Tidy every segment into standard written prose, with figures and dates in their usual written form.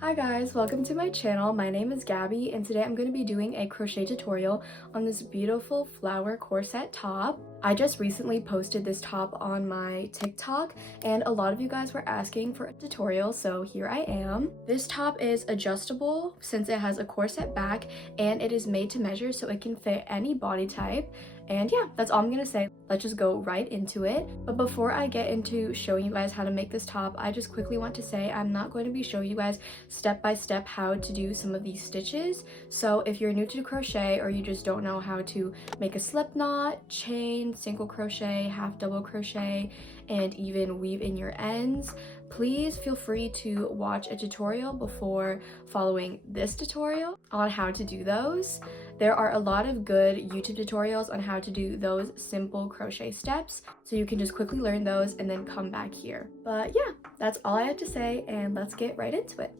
Hi guys, welcome to my channel. My name is Gabby and today I'm going to be doing a crochet tutorial on this beautiful flower corset top. I just recently posted this top on my TikTok and a lot of you guys were asking for a tutorial, so here I am. This top is adjustable since it has a corset back and it is made to measure so it can fit any body type. And yeah, that's all I'm gonna say. Let's just go right into it. But before I get into showing you guys how to make this top, I just quickly want to say I'm not going to be showing you guys step by step how to do some of these stitches. So if you're new to crochet or you just don't know how to make a slip knot, chain, single crochet, half double crochet, and even weave in your ends, please feel free to watch a tutorial before following this tutorial on how to do those. There are a lot of good YouTube tutorials on how to do those simple crochet steps, so you can just quickly learn those and then come back here. But yeah, that's all I have to say, and let's get right into it.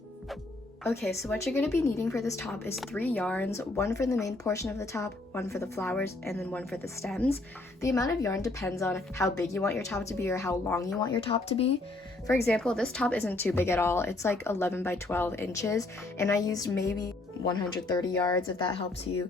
Okay, so what you're going to be needing for this top is 3 yarns, one for the main portion of the top, one for the flowers, and then one for the stems. The amount of yarn depends on how big you want your top to be or how long you want your top to be. For example, this top isn't too big at all. It's like 11 by 12 inches, and I used maybe 130 yards if that helps you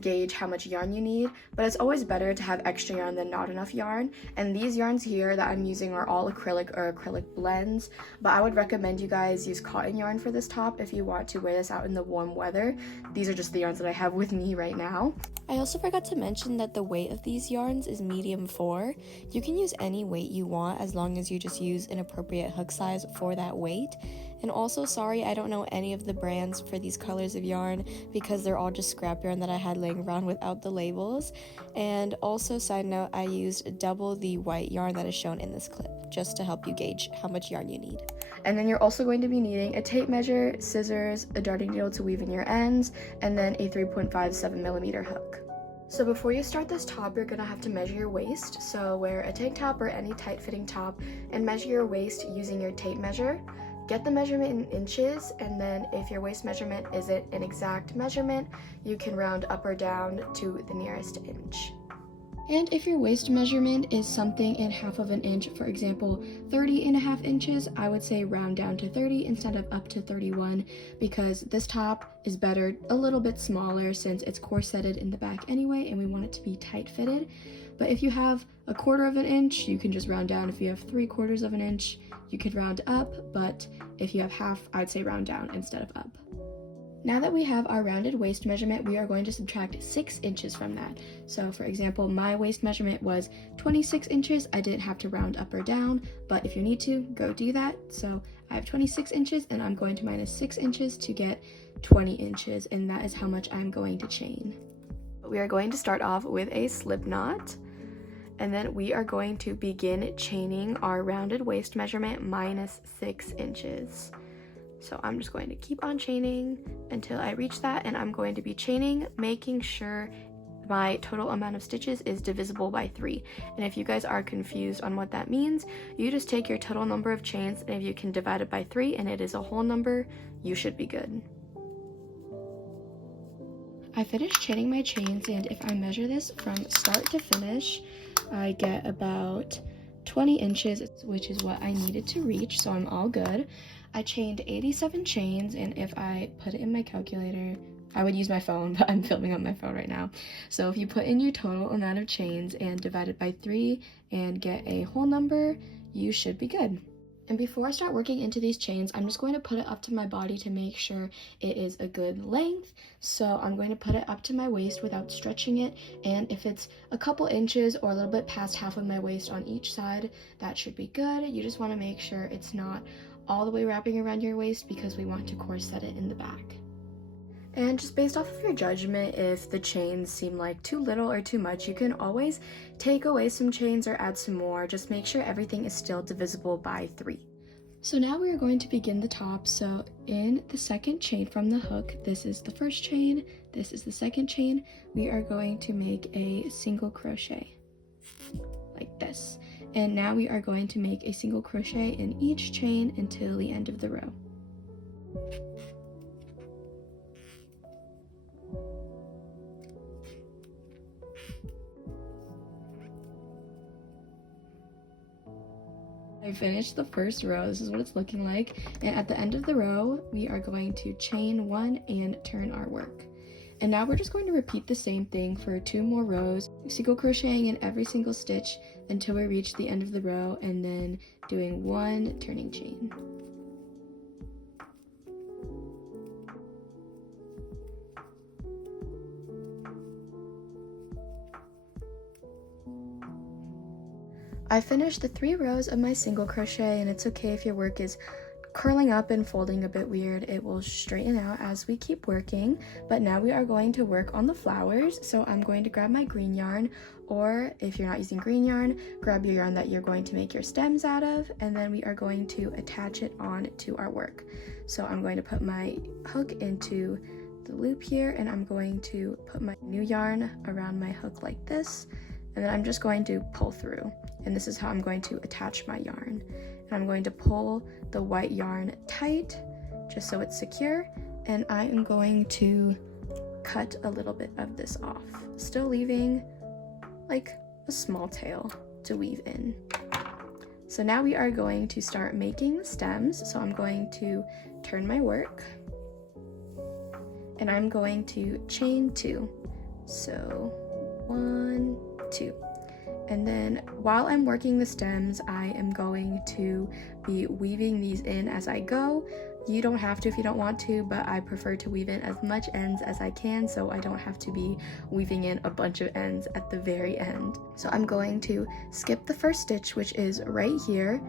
gauge how much yarn you need, but it's always better to have extra yarn than not enough yarn. And these yarns here that I'm using are all acrylic or acrylic blends, but I would recommend you guys use cotton yarn for this top if you want to wear this out in the warm weather. These are just the yarns that I have with me right now. I also forgot to mention that the weight of these yarns is medium 4. You can use any weight you want as long as you just use an appropriate hook size for that weight. And also, sorry, I don't know any of the brands for these colors of yarn because they're all just scrap yarn that I had laying around without the labels. And also, side note, I used double the white yarn that is shown in this clip just to help you gauge how much yarn you need. And then you're also going to be needing a tape measure, scissors, a darning needle to weave in your ends, and then a 3.57mm hook. So before you start this top, you're going to have to measure your waist. So wear a tank top or any tight-fitting top and measure your waist using your tape measure. Get the measurement in inches, and then if your waist measurement isn't an exact measurement, you can round up or down to the nearest inch. And if your waist measurement is something in half of an inch, for example 30.5 inches, I would say round down to 30 instead of up to 31, because this top is better a little bit smaller since it's corseted in the back anyway and we want it to be tight fitted. But if you have a 1/4 of an inch, you can just round down. If you have 3/4 of an inch, you could round up, but if you have half, I'd say round down instead of up. Now that we have our rounded waist measurement, we are going to subtract 6 inches from that. So for example, my waist measurement was 26 inches. I didn't have to round up or down, but if you need to, go do that. So I have 26 inches and I'm going to minus 6 inches to get 20 inches, and that is how much I'm going to chain. We are going to start off with a slip knot, and then we are going to begin chaining our rounded waist measurement minus 6 inches. So I'm just going to keep on chaining until I reach that, and I'm going to be chaining, making sure my total amount of stitches is divisible by 3. And if you guys are confused on what that means, you just take your total number of chains, and if you can divide it by 3 and it is a whole number, you should be good. I finished chaining my chains, and if I measure this from start to finish, I get about 20 inches, which is what I needed to reach, so I'm all good. I chained 87 chains, and if I put it in my calculator, I would use my phone, but I'm filming on my phone right now. So if you put in your total amount of chains and divide it by 3 and get a whole number, you should be good. And before I start working into these chains, I'm just going to put it up to my body to make sure it is a good length. So I'm going to put it up to my waist without stretching it, and if it's a couple inches or a little bit past half of my waist on each side, that should be good. You just want to make sure it's not all the way wrapping around your waist because we want to corset it in the back. And just based off of your judgment, if the chains seem like too little or too much, you can always take away some chains or add some more. Just make sure everything is still divisible by 3. So now we are going to begin the top. So in the second chain from the hook, this is the first chain, this is the second chain, we are going to make a single crochet like this. And now we are going to make a single crochet in each chain until the end of the row. I I finished the first row. This is what it's looking like. And at the end of the row, we are going to chain 1 and turn our work. And now we're just going to repeat the same thing for 2 more rows, single crocheting in every single stitch until we reach the end of the row, and then doing 1 turning chain. I finished the 3 rows of my single crochet, and it's okay if your work is curling up and folding a bit weird. It will straighten out as we keep working. But now we are going to work on the flowers, so I'm going to grab my green yarn, or if you're not using green yarn, grab your yarn that you're going to make your stems out of, and then we are going to attach it on to our work. So I'm going to put my hook into the loop here, and I'm going to put my new yarn around my hook like this, and then I'm just going to pull through. And this is how I'm going to attach my yarn. And I'm going to pull the white yarn tight just so it's secure, and I am going to cut a little bit of this off, still leaving like a small tail to weave in. So now we are going to start making the stems. So I'm going to turn my work, and I'm going to chain 2. So 1, 2. And then while I'm working the stems, I am going to be weaving these in as I go. You don't have to if you don't want to, but I prefer to weave in as much ends as I can so I don't have to be weaving in a bunch of ends at the very end. So I'm going to skip the first stitch, which is right here,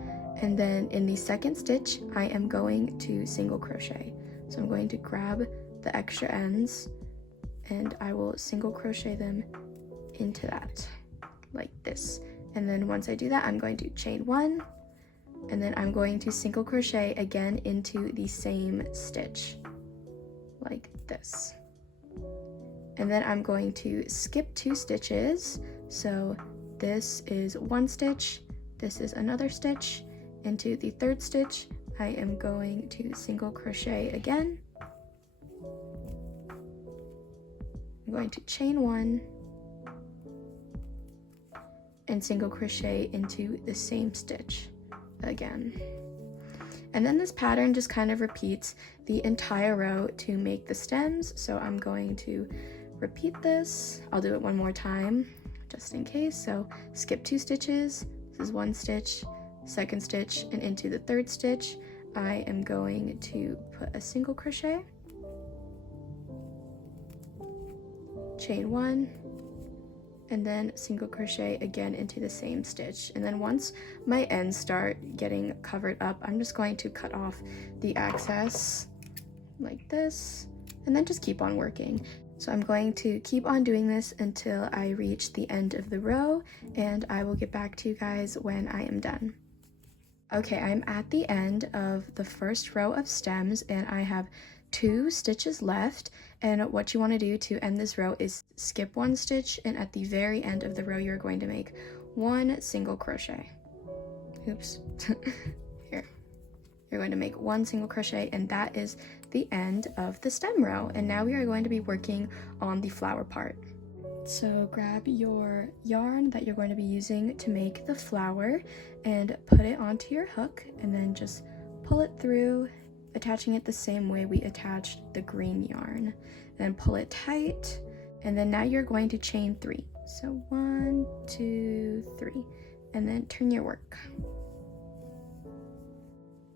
and then in the second stitch, I am going to single crochet. So I'm going to grab the extra ends and I will single crochet them into that, like this. And then once I do that, I'm going to chain 1, and then I'm going to single crochet again into the same stitch, like this. And then I'm going to skip 2 stitches. So this is 1 stitch, this is another stitch. Into the 3rd stitch, I am going to single crochet again. I'm going to chain 1 and single crochet into the same stitch again. And then this pattern just kind of repeats the entire row to make the stems. So I'm going to repeat this. I'll do it one more time just in case. So skip 2 stitches, this is 1 stitch, 2nd stitch, and into the 3rd stitch I am going to put a single crochet, chain 1, and then single crochet again into the same stitch. And then once my ends start getting covered up, I'm just going to cut off the excess like this, and then just keep on working. So I'm going to keep on doing this until I reach the end of the row, and I will get back to you guys when I am done. Okay, I'm at the end of the first row of stems, and I have 2 stitches left. And what you want to do to end this row is skip 1 stitch, and at the very end of the row you're going to make 1 single crochet. Oops. Here. You're going to make 1 single crochet, and that is the end of the stem row. And now we are going to be working on the flower part. So grab your yarn that you're going to be using to make the flower and put it onto your hook, and then just pull it through, attaching it the same way we attached the green yarn. Then pull it tight, and then now you're going to chain 3. So 1, 2, 3, and then turn your work.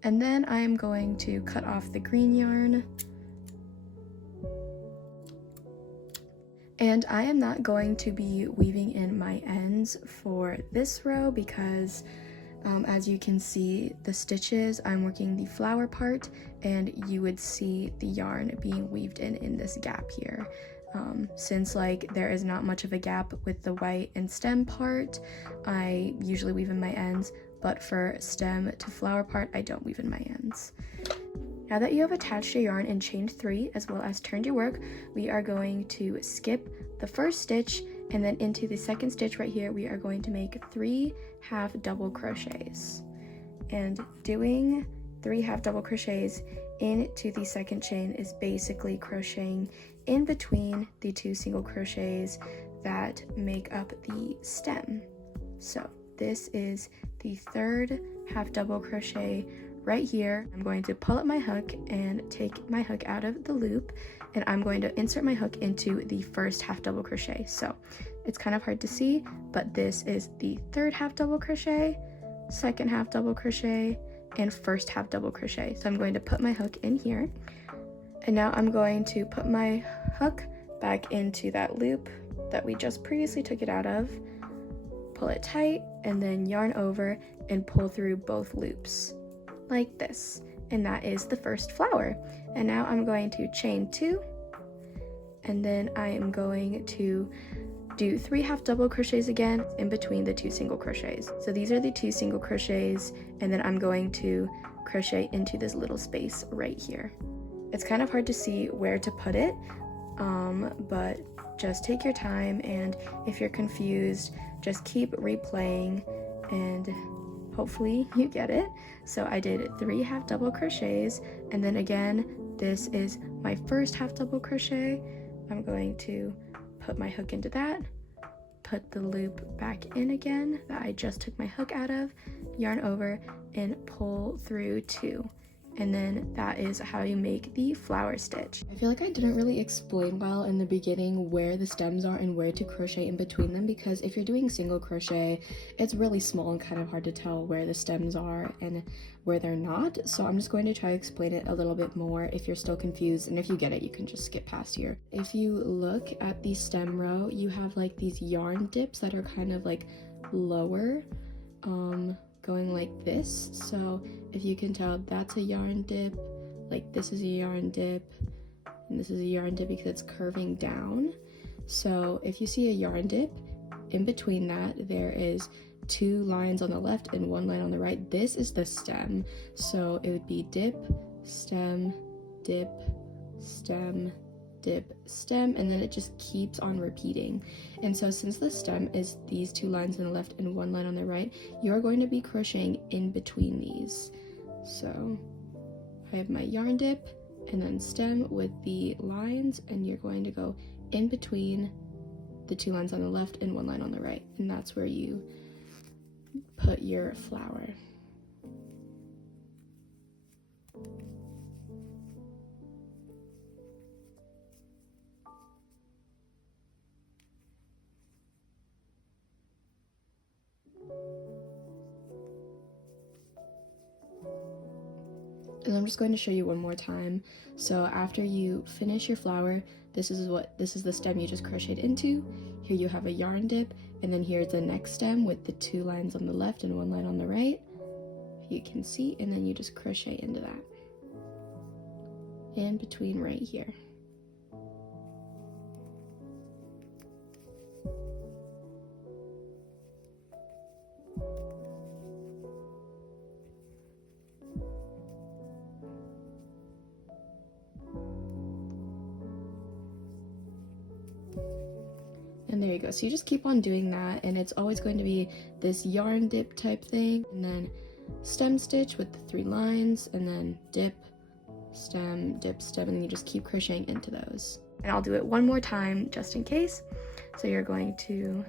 And then I'm going to cut off the green yarn. And I am not going to be weaving in my ends for this row because as you can see, the stitches, I'm working the flower part, and you would see the yarn being weaved in this gap here. Since like there is not much of a gap with the white and stem part, I usually weave in my ends, but for stem to flower part, I don't weave in my ends. Now that you have attached your yarn and chained 3 as well as turned your work, we are going to skip the first stitch, and then into the 2nd stitch right here, we are going to make 3 half double crochets. And doing 3 half double crochets into the 2nd chain is basically crocheting in between the 2 single crochets that make up the stem. So this is the third half double crochet right here. I'm going to pull up my hook and take my hook out of the loop, and I'm going to insert my hook into the first half double crochet. So it's kind of hard to see, but this is the third half double crochet, second half double crochet, and first half double crochet. So I'm going to put my hook in here, and now I'm going to put my hook back into that loop that we just previously took it out of, pull it tight, and then yarn over and pull through both loops like this, and that is the first flower. And now I'm going to chain 2, and then I am going to do 3 half double crochets again in between the 2 single crochets. So these are the 2 single crochets, and then I'm going to crochet into this little space right here. It's kind of hard to see where to put it, but just take your time, and if you're confused, just keep replaying and hopefully you get it. So I did 3 half double crochets, and then again, this is my first half double crochet. I'm going to put my hook into that, put the loop back in again that I just took my hook out of, yarn over, and pull through 2. And then that is how you make the flower stitch. I feel like I didn't really explain well in the beginning where the stems are and where to crochet in between them, because if you're doing single crochet, it's really small and kind of hard to tell where the stems are and where they're not. So I'm just going to try to explain it a little bit more if you're still confused, and if you get it, you can just skip past here. If you look at the stem row, you have like these yarn dips that are kind of like lower, going like this. So if you can tell, that's a yarn dip, like this is a yarn dip, and this is a yarn dip because it's curving down. So if you see a yarn dip, in between that there is 2 lines on the left and 1 line on the right. This is the stem, so it would be dip, stem, dip, stem, dip, stem, and then it just keeps on repeating. And so since the stem is these 2 lines on the left and 1 line on the right, you're going to be crocheting in between these. So I have my yarn dip and then stem with the lines, and you're going to go in between the 2 lines on the left and 1 line on the right, and that's where you put your flower. And I'm just going to show you one more time. So after you finish your flower, this is the stem you just crocheted into. Here you have a yarn dip, and then here's the next stem with the 2 lines on the left and 1 line on the right. You can see, and then you just crochet into that in between right here. And there you go. So you just keep on doing that, and it's always going to be this yarn dip type thing, and then stem stitch with the 3 lines, and then dip, stem, and then you just keep crocheting into those. And I'll do it one more time just in case. So you're going to,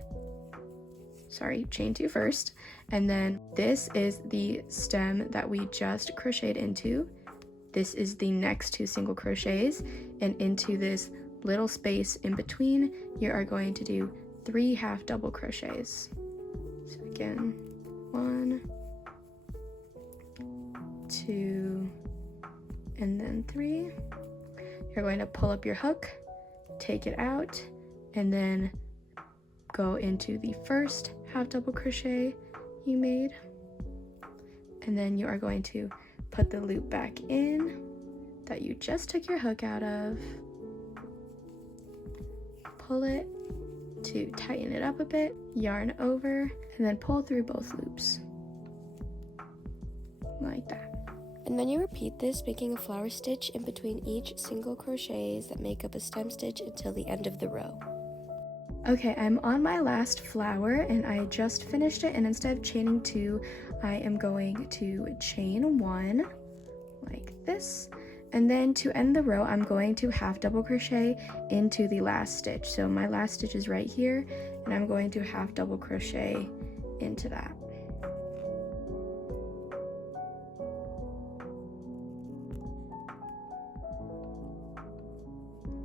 chain 2 first, and then this is the stem that we just crocheted into. This is the next 2 single crochets, and into this little space in between, you are going to do 3 half double crochets. So again, 1, 2, and then 3. You're going to pull up your hook, take it out, and then go into the first half double crochet you made, and then you are going to put the loop back in that you just took your hook out of, pull it to tighten it up a bit, yarn over, and then pull through both loops like that. And then you repeat this, making a flower stitch in between each single crochets that make up a stem stitch until the end of the row. Okay, I'm on my last flower, and I just finished it, and instead of chaining 2, I am going to chain 1 like this. And then to end the row, I'm going to half double crochet into the last stitch. So my last stitch is right here, and I'm going to half double crochet into that.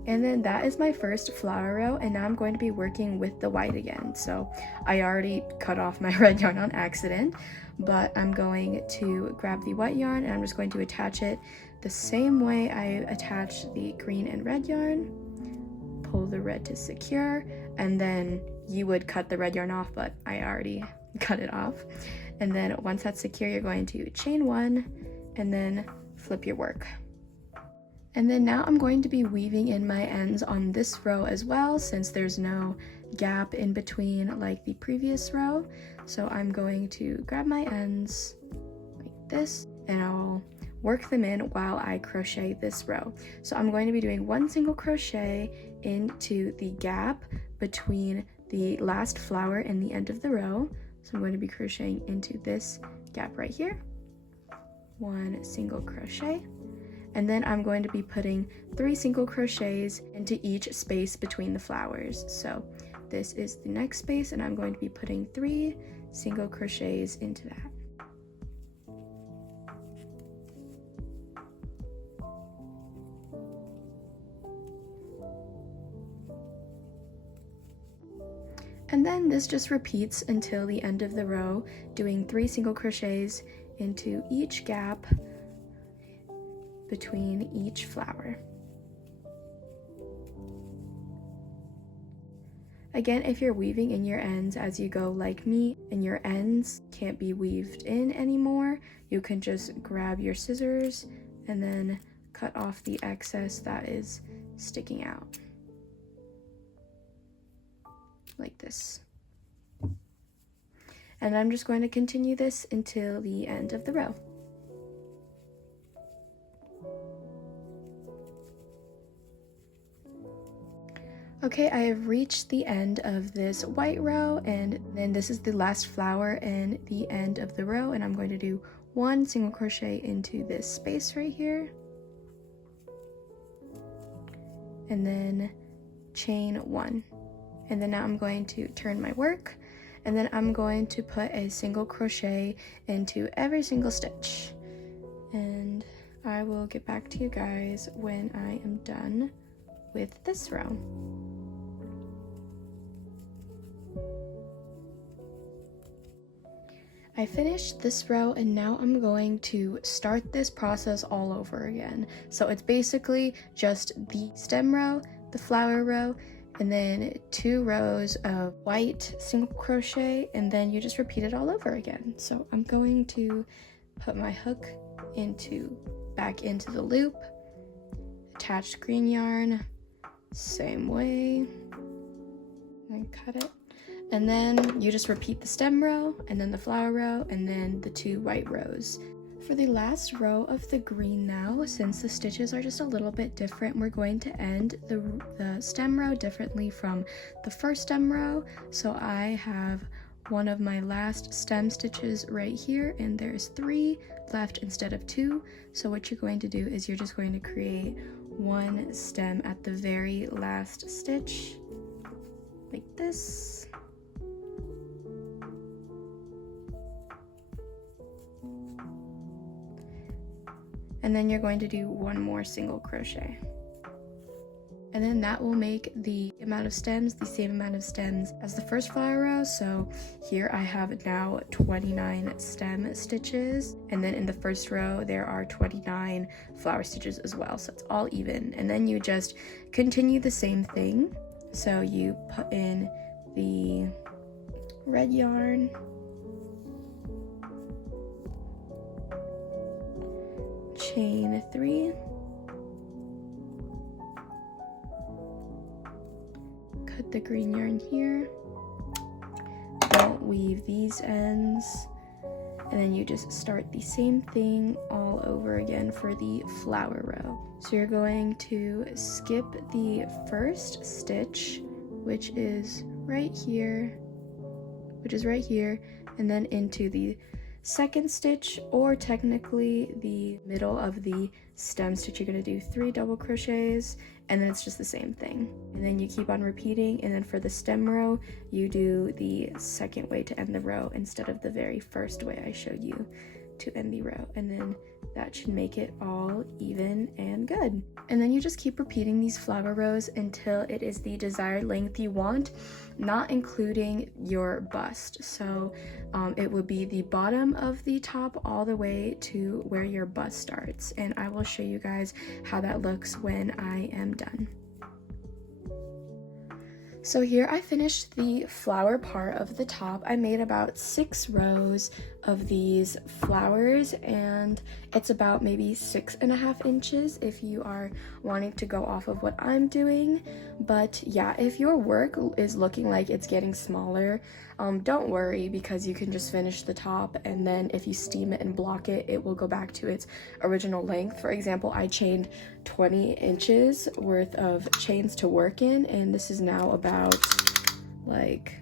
And then that is my first flower row, and now I'm going to be working with the white again. So I already cut off my red yarn on accident, but I'm going to grab the white yarn and I'm just going to attach it the same way I attach the green and red yarn. Pull the red to secure, and then you would cut the red yarn off, but I already cut it off. And then once that's secure, you're going to chain one and then flip your work. And then now I'm going to be weaving in my ends on this row as well, since there's no gap in between like the previous row. So I'm going to grab my ends like this, and I'll work them in while I crochet this row. So I'm going to be doing one single crochet into the gap between the last flower and the end of the row. So I'm going to be crocheting into this gap right here, one single crochet. And then I'm going to be putting 3 single crochets into each space between the flowers. So this is the next space, and I'm going to be putting 3 single crochets into that. And then this just repeats until the end of the row, doing 3 single crochets into each gap between each flower. Again, if you're weaving in your ends as you go like me and your ends can't be weaved in anymore, you can just grab your scissors and then cut off the excess that is sticking out. Like this. And I'm just going to continue this until the end of the row. Okay, I have reached the end of this white row, and then this is the last flower in the end of the row, and I'm going to do 1 single crochet into this space right here, and then chain 1. And then now I'm going to turn my work, and then I'm going to put a single crochet into every single stitch. And I will get back to you guys when I am done with this row. I finished this row, and now I'm going to start this process all over again. So it's basically just the stem row, the flower row, and then 2 rows of white single crochet, and then you just repeat it all over again. So I'm going to put my hook back into the loop, attach green yarn, same way, and cut it. And then you just repeat the stem row, and then the flower row, and then the 2 white rows. For the last row of the green now, since the stitches are just a little bit different, we're going to end the stem row differently from the first stem row. So I have one of my last stem stitches right here, and there's 3 left instead of 2. So what you're going to do is you're just going to create 1 stem at the very last stitch, like this. And then you're going to do 1 more single crochet. And then that will make the amount of stems the same amount of stems as the first flower row. So here I have now 29 stem stitches, and then in the first row there are 29 flower stitches as well, so it's all even. And then you just continue the same thing. So you put in the red yarn, chain 3, cut the green yarn here, don't weave these ends, and then you just start the same thing all over again for the flower row. So you're going to skip the first stitch, which is right here, and then into the second stitch, or technically the middle of the stem stitch, you're going to do 3 double crochets, and then it's just the same thing. And then you keep on repeating, and then for the stem row, you do the second way to end the row instead of the very first way I showed you to end the row. And then that should make it all even and good. And then you just keep repeating these flower rows until it is the desired length you want, not including your bust. So it would be the bottom of the top all the way to where your bust starts. And I will show you guys how that looks when I am done. So here I finished the flower part of the top. I made about 6 rows of these flowers, and it's about maybe 6.5 inches if you are wanting to go off of what I'm doing. But yeah, if your work is looking like it's getting smaller, don't worry, because you can just finish the top, and then if you steam it and block it, it will go back to its original length. For example, I chained 20 inches worth of chains to work in, and this is now about like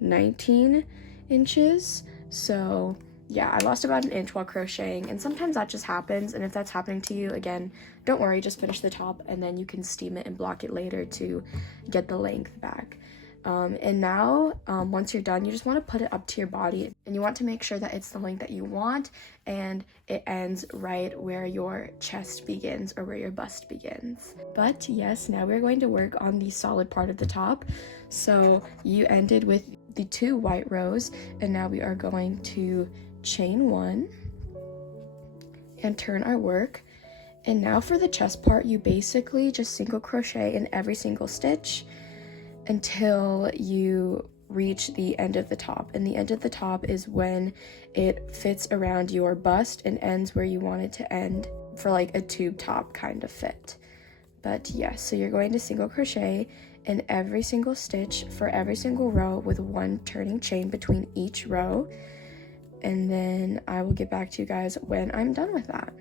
19 inches. So yeah, I lost about an inch while crocheting, and sometimes that just happens. And if that's happening to you, again, don't worry, just finish the top and then you can steam it and block it later to get the length back. And now once you're done, you just want to put it up to your body, and you want to make sure that it's the length that you want and it ends right where your chest begins or where your bust begins. But yes, now we're going to work on the solid part of the top. So you ended with the 2 white rows, and now we are going to chain 1 and turn our work. And now for the chest part, you basically just single crochet in every single stitch until you reach the end of the top. And the end of the top is when it fits around your bust and ends where you want it to end, for like a tube top kind of fit. But yes, so you're going to single crochet in every single stitch for every single row with 1 turning chain between each row. And then I will get back to you guys when I'm done with that.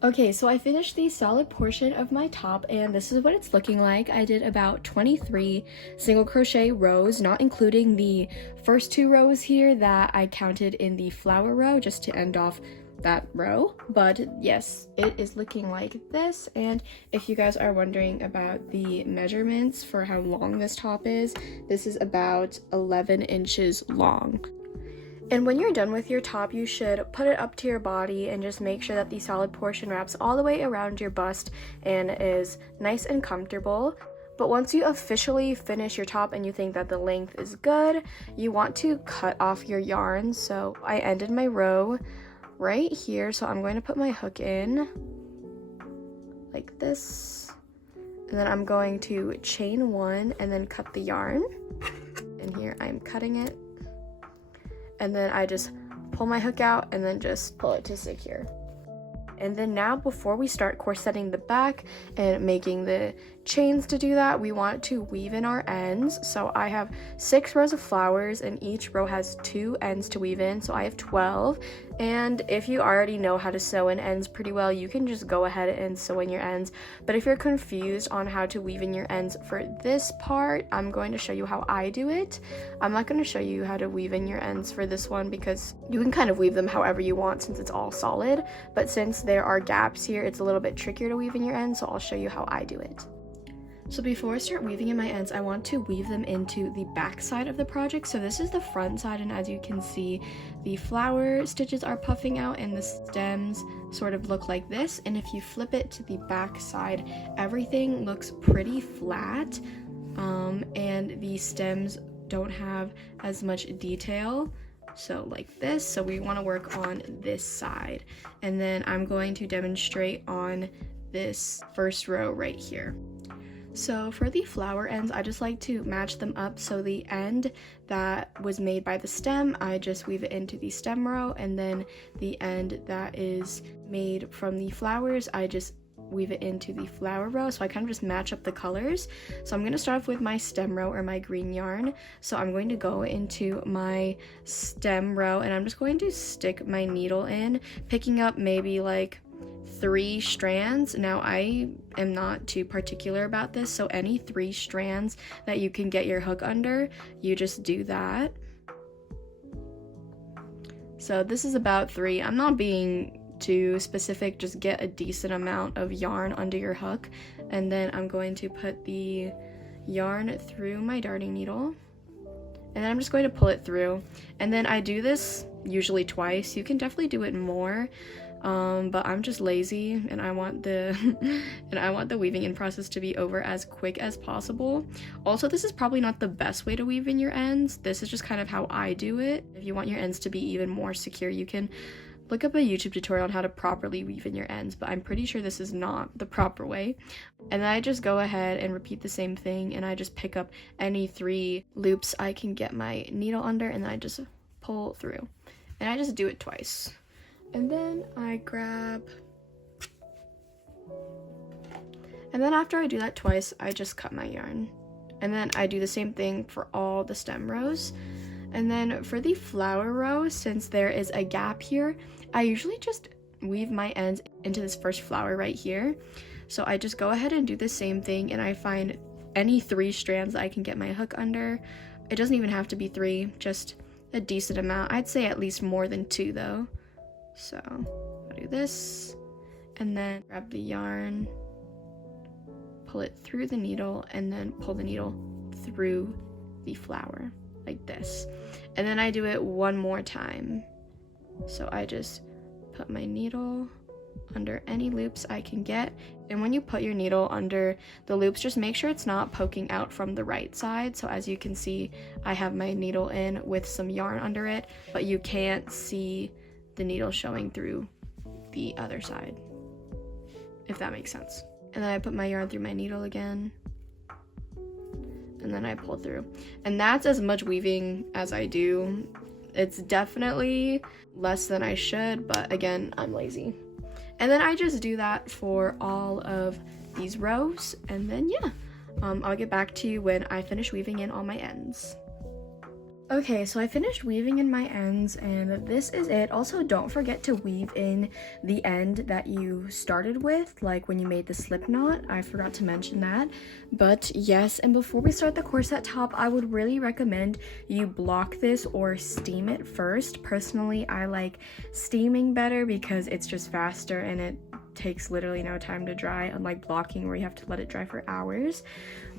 Okay, so I finished the solid portion of my top, and this is what it's looking like. I did about 23 single crochet rows, not including the first 2 rows here that I counted in the flower row just to end off that row. But yes, it is looking like this. And if you guys are wondering about the measurements for how long this top is, this is about 11 inches long. And when you're done with your top, you should put it up to your body and just make sure that the solid portion wraps all the way around your bust and is nice and comfortable. But once you officially finish your top and you think that the length is good, you want to cut off your yarn. So I ended my row right here, so I'm going to put my hook in like this, and then I'm going to chain 1 and then cut the yarn. And here I'm cutting it. And then I just pull my hook out and then just pull it to secure. And then now, before we start corseting the back and making the chains to do that, we want to weave in our ends. So I have 6 rows of flowers, and each row has 2 ends to weave in, so I have 12. And if you already know how to sew in ends pretty well, you can just go ahead and sew in your ends. But if you're confused on how to weave in your ends for this part, I'm going to show you how I do it. I'm not going to show you how to weave in your ends for this one, because you can kind of weave them however you want since it's all solid. But since there are gaps here, it's a little bit trickier to weave in your ends, so I'll show you how I do it. So before I start weaving in my ends, I want to weave them into the back side of the project. So this is the front side, and as you can see, the flower stitches are puffing out and the stems sort of look like this. And if you flip it to the back side, everything looks pretty flat, and the stems don't have as much detail. So like this. So we want to work on this side, and then I'm going to demonstrate on this first row right here. So for the flower ends, I just like to match them up. So the end that was made by the stem, I just weave it into the stem row, and then the end that is made from the flowers, I just weave it into the flower row. So I kind of just match up the colors. So I'm going to start off with my stem row, or my green yarn. So I'm going to go into my stem row, and I'm just going to stick my needle in, picking up maybe like 3 strands. Now I am not too particular about this, so any 3 strands that you can get your hook under, you just do that. So this is about 3. I'm not being too specific, just get a decent amount of yarn under your hook. And then I'm going to put the yarn through my darning needle. And then I'm just going to pull it through. And then I do this usually twice. You can definitely do it more. But I'm just lazy and I want the weaving in process to be over as quick as possible. Also, this is probably not the best way to weave in your ends. This is just kind of how I do it. If you want your ends to be even more secure, you can look up a YouTube tutorial on how to properly weave in your ends, but I'm pretty sure this is not the proper way. And then I just go ahead and repeat the same thing, and I just pick up any 3 loops I can get my needle under, and then I just pull through. And I just do it twice. And then I grab, and then after I do that twice, I just cut my yarn. And then I do the same thing for all the stem rows. And then for the flower row, since there is a gap here, I usually just weave my ends into this first flower right here. So I just go ahead and do the same thing, and I find any 3 strands that I can get my hook under. It doesn't even have to be 3, just a decent amount. I'd say at least more than 2 though. So I'll do this, and then grab the yarn, pull it through the needle, and then pull the needle through the flower like this. And then I do it one more time. So I just put my needle under any loops I can get. And when you put your needle under the loops, just make sure it's not poking out from the right side. So as you can see, I have my needle in with some yarn under it, but you can't see the needle showing through the other side, if that makes sense. And then I put my yarn through my needle again, and then I pull through. And that's as much weaving as I do. It's definitely less than I should, but again, I'm lazy. And then I just do that for all of these rows, and then yeah, I'll get back to you when I finish weaving in all my ends. Okay, so I finished weaving in my ends, and this is it. Also, don't forget to weave in the end that you started with, like when you made the slip knot. I forgot to mention that. But yes, and before we start the corset top, I would really recommend you block this or steam it first. Personally, I like steaming better because it's just faster and it takes literally no time to dry, unlike blocking where you have to let it dry for hours.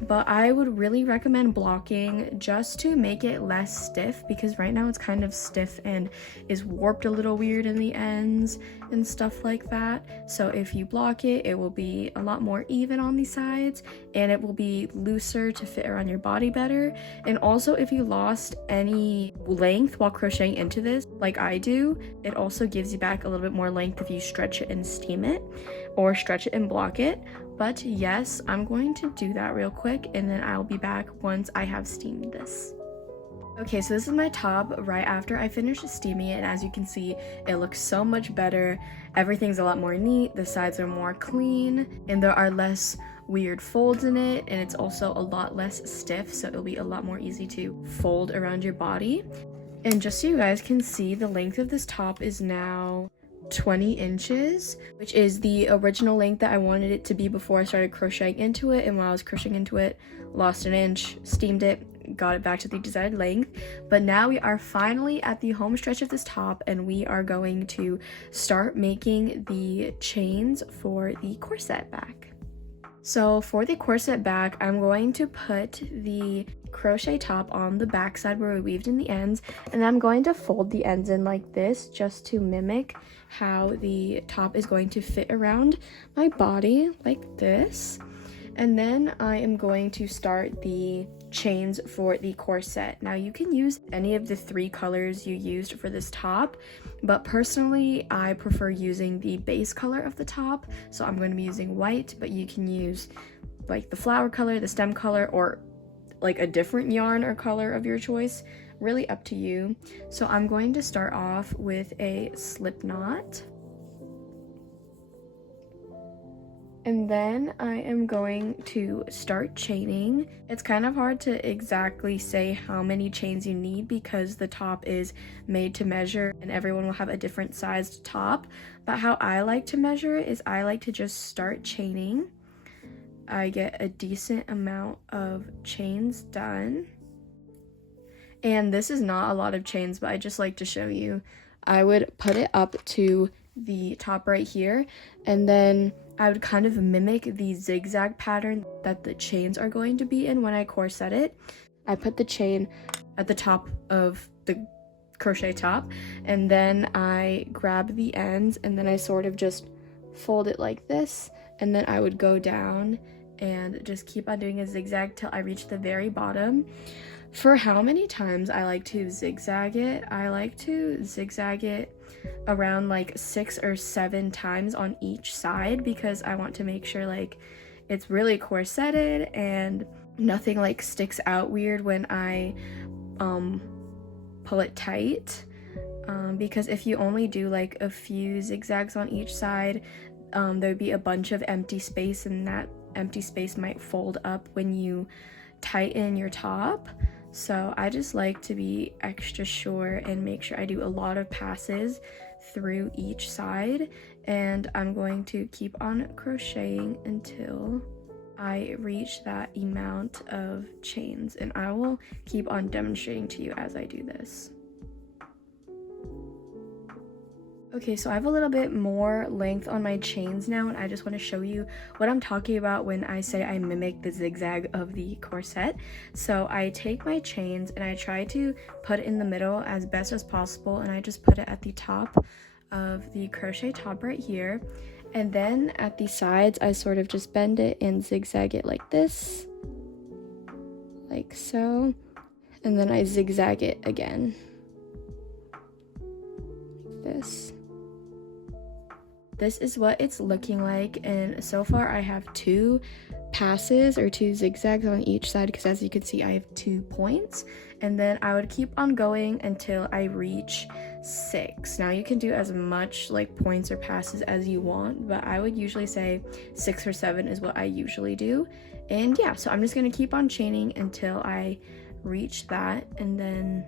But I would really recommend blocking just to make it less stiff, because right now it's kind of stiff and is warped a little weird in the ends and stuff like that. So if you block it, it will be a lot more even on the sides, and it will be looser to fit around your body better. And also, if you lost any length while crocheting into this, like I do, it also gives you back a little bit more length if you stretch it and steam it, or stretch it and block it. But yes, I'm going to do that real quick, and then I'll be back once I have steamed this. Okay, so this is my top right after I finished steaming it, and as you can see, it looks so much better. Everything's a lot more neat, the sides are more clean, and there are less weird folds in it, and it's also a lot less stiff, so it'll be a lot more easy to fold around your body. And just so you guys can see, the length of this top is now 20 inches, which is the original length that I wanted it to be before I started crocheting into it. And while I was crocheting into it, lost an inch, steamed it, got it back to the desired length. But now we are finally at the home stretch of this top, and we are going to start making the chains for the corset back. So for the corset back, I'm going to put the crochet top on the back side where we weaved in the ends, and I'm going to fold the ends in like this just to mimic how the top is going to fit around my body, like this. And then I am going to start the chains for the corset. Now you can use any of the 3 colors you used for this top, but personally I prefer using the base color of the top, so I'm going to be using white, but you can use like the flower color, the stem color, or like a different yarn or color of your choice, really up to you. So I'm going to start off with a slip knot, and then I am going to start chaining. It's kind of hard to exactly say how many chains you need because the top is made to measure and everyone will have a different sized top, but how I like to measure it is I like to just start chaining. I get a decent amount of chains done. And this is not a lot of chains, but I just like to show you I would put it up to the top right here, and then I would kind of mimic the zigzag pattern that the chains are going to be in when I corset it. I put the chain at the top of the crochet top, and then I grab the ends, and then I sort of just fold it like this, and then I would go down and just keep on doing a zigzag till I reach the very bottom. For how many times I like to zigzag it, I like to zigzag it around like 6 or 7 times on each side, because I want to make sure like it's really corseted and nothing like sticks out weird when I pull it tight. Because if you only do like a few zigzags on each side, there'd be a bunch of empty space, and that empty space might fold up when you tighten your top. So I just like to be extra sure and make sure I do a lot of passes through each side, and I'm going to keep on crocheting until I reach that amount of chains, and I will keep on demonstrating to you as I do this. Okay, so I have a little bit more length on my chains now, and I just want to show you what I'm talking about when I say I mimic the zigzag of the corset. So I take my chains and I try to put it in the middle as best as possible, and I just put it at the top of the crochet top right here. And then at the sides, I sort of just bend it and zigzag it like this, like so, and then I zigzag it again, like this. This is what it's looking like, and so far I have 2 passes or 2 zigzags on each side, because as you can see I have 2 points, and then I would keep on going until I reach 6. Now you can do as much like points or passes as you want, but I would usually say 6 or 7 is what I usually do. And yeah, so I'm just gonna keep on chaining until I reach that, and then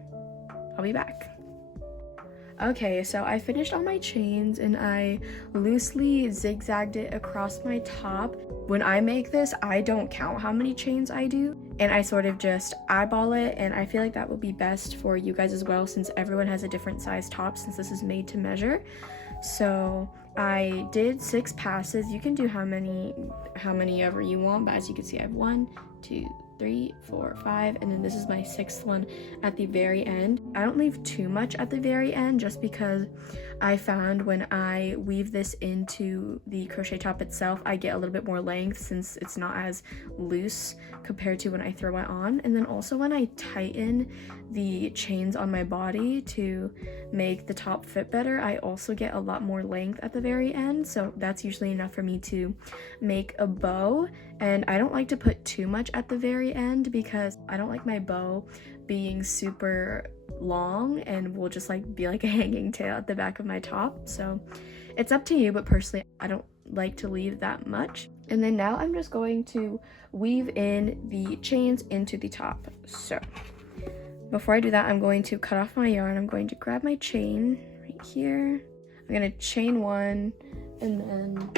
I'll be back. Okay, so I finished all my chains and I loosely zigzagged it across my top. When I make this, I don't count how many chains I do, and I sort of just eyeball it, and I feel like that will be best for you guys as well, since everyone has a different size top, since this is made to measure. So I did 6 passes. You can do how many ever you want, but as you can see I have 1, 2, 3, 4, 5, and then this is my 6th one at the very end. I don't leave too much at the very end, just because I found when I weave this into the crochet top itself, I get a little bit more length since it's not as loose compared to when I throw it on. And then also when I tighten the chains on my body to make the top fit better, I also get a lot more length at the very end, so that's usually enough for me to make a bow. And I don't like to put too much at the very end, because I don't like my bow being super long and will just like be like a hanging tail at the back of my top. So it's up to you, but personally I don't like to leave that much. And then now I'm just going to weave in the chains into the top. So before I do that, I'm going to cut off my yarn. I'm going to grab my chain right here. I'm going to chain 1 and then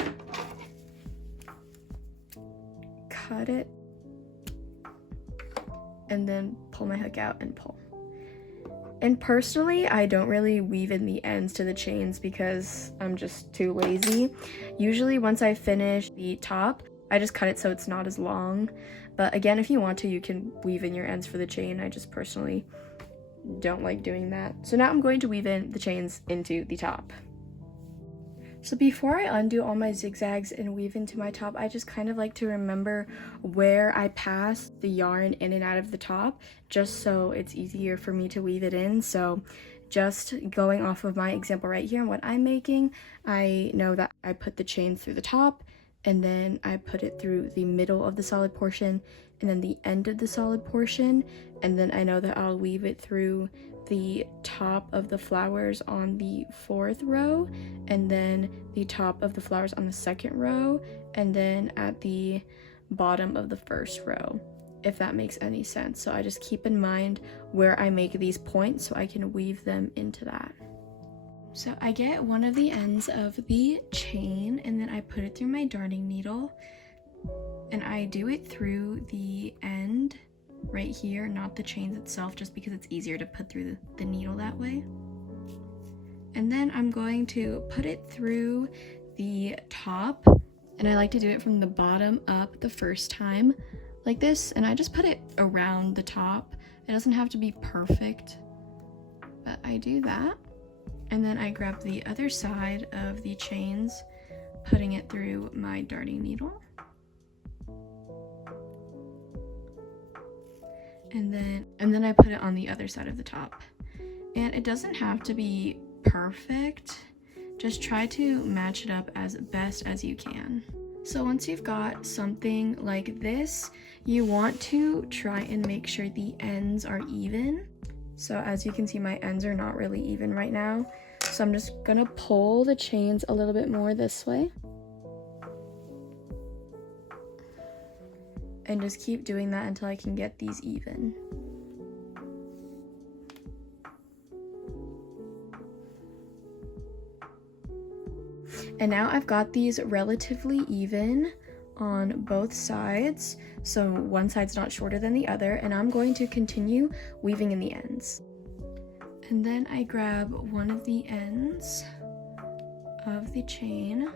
cut it, and then pull my hook out and pull. And personally, I don't really weave in the ends to the chains because I'm just too lazy. Usually once I finish the top, I just cut it so it's not as long. But again, if you want to, you can weave in your ends for the chain. I just personally don't like doing that. So now I'm going to weave in the chains into the top. So before I undo all my zigzags and weave into my top, I just kind of like to remember where I pass the yarn in and out of the top, just so it's easier for me to weave it in. So just going off of my example right here and what I'm making, I know that I put the chain through the top, and then I put it through the middle of the solid portion, and then the end of the solid portion, and then I know that I'll weave it through the top of the flowers on the 4th row, and then the top of the flowers on the 2nd row, and then at the bottom of the 1st row, if that makes any sense. So I just keep in mind where I make these points so I can weave them into that. So I get one of the ends of the chain, and then I put it through my darning needle, and I do it through the end right here, not the chains itself, just because it's easier to put through the needle that way. And then I'm going to put it through the top, and I like to do it from the bottom up the first time like this, and I just put it around the top. It doesn't have to be perfect, but I do that. And then I grab the other side of the chains, putting it through my darning needle. And then I put it on the other side of the top. And it doesn't have to be perfect. Just try to match it up as best as you can. So once you've got something like this, you want to try and make sure the ends are even. So as you can see, my ends are not really even right now. So I'm just gonna pull the chains a little bit more this way. And just keep doing that until I can get these even. And now I've got these relatively even on both sides, so one side's not shorter than the other, and I'm going to continue weaving in the ends. And then I grab one of the ends of the chain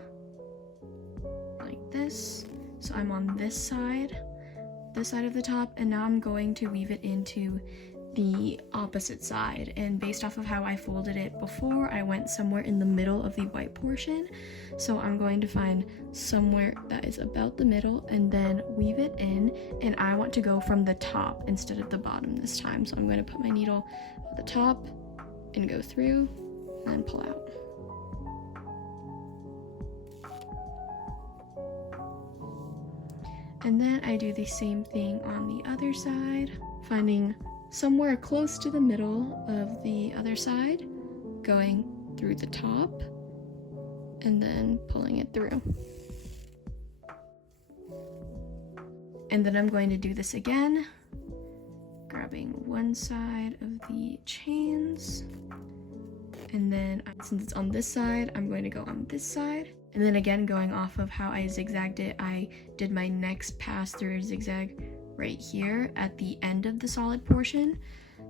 like this, so I'm on this side of the top, and now I'm going to weave it into the opposite side. And based off of how I folded it before, I went somewhere in the middle of the white portion, so I'm going to find somewhere that is about the middle and then weave it in. And I want to go from the top instead of the bottom this time, so I'm going to put my needle at the top and go through and then pull out. And then I do the same thing on the other side, finding somewhere close to the middle of the other side, going through the top, and then pulling it through. And then I'm going to do this again, grabbing one side of the chains, and then since it's on this side, I'm going to go on this side. And then again, going off of how I zigzagged it, I did my next pass through zigzag right here at the end of the solid portion.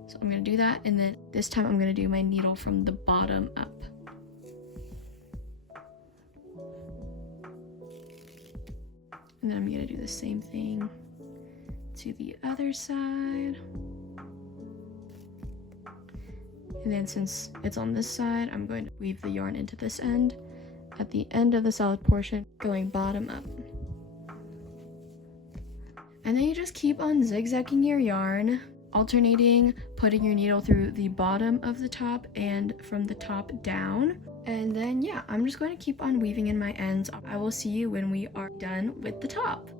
So I'm going to do that, and then this time I'm going to do my needle from the bottom up. And then I'm going to do the same thing to the other side. And then since it's on this side, I'm going to weave the yarn into this end at the end of the solid portion, going bottom up. And then you just keep on zigzagging your yarn, alternating, putting your needle through the bottom of the top and from the top down. And then yeah, I'm just going to keep on weaving in my ends. I will see you when we are done with the top.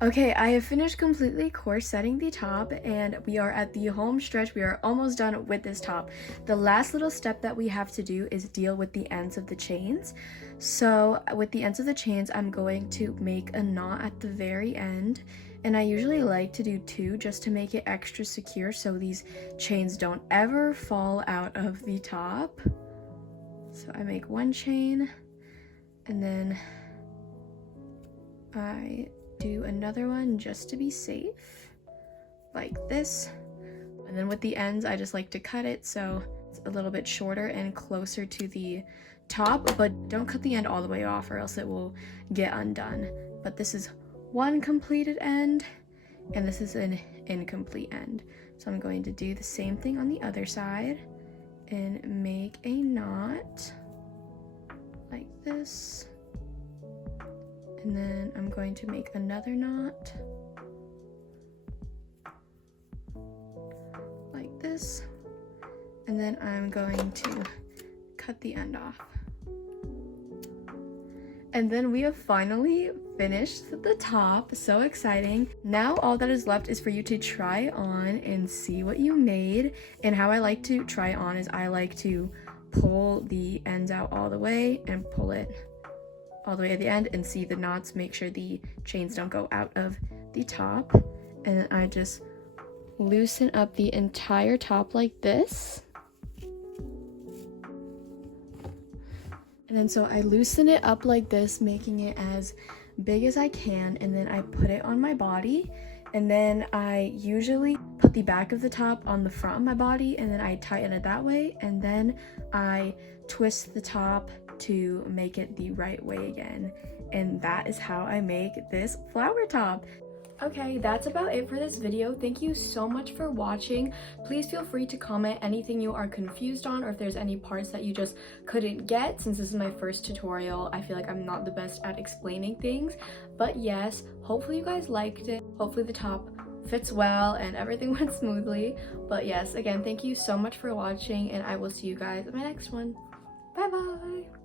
Okay, I have finished completely corsetting the top, and we are at the home stretch. We are almost done with this top. The last little step that we have to do is deal with the ends of the chains. So with the ends of the chains, I'm going to make a knot at the very end, and I usually like to do 2 just to make it extra secure so these chains don't ever fall out of the top. So I make 1 chain, and then I do another one just to be safe, like this. And then with the ends, I just like to cut it so it's a little bit shorter and closer to the top, but don't cut the end all the way off or else it will get undone. But this is one completed end, and this is an incomplete end. So I'm going to do the same thing on the other side and make a knot like this. And then I'm going to make another knot like this, and then I'm going to cut the end off. And then we have finally finished the top. So exciting. Now all that is left is for you to try on and see what you made. And how I like to try on is I like to pull the ends out all the way and pull it all the way at the end and see the knots. Make sure the chains don't go out of the top. And then I just loosen up the entire top like this. And then so I loosen it up like this, making it as big as I can, and then I put it on my body. And then I usually put the back of the top on the front of my body, and then I tighten it that way, and then I twist the top to make it the right way again. And that is how I make this flower top. Okay, that's about it for this video. Thank you so much for watching. Please feel free to comment anything you are confused on, or if there's any parts that you just couldn't get. Since this is my first tutorial, I feel like I'm not the best at explaining things. But yes, hopefully you guys liked it. Hopefully the top fits well and everything went smoothly. But yes, again, thank you so much for watching, and I will see you guys in my next one. Bye bye!